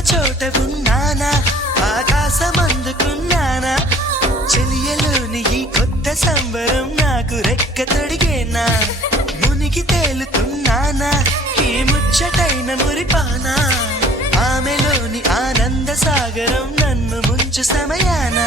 చోట ఉన్నానా, ఆకాశం అందుకున్నానా, చెలియలోని ఈ కొత్త సంబరం నాకు రెక్క తొడిగేనా, మునిగి తేలుతున్నానా ఈ ముచ్చటైన మురిపానా, ఆమెలోని ఆనంద సాగరం నన్ను ముంచు సమయానా.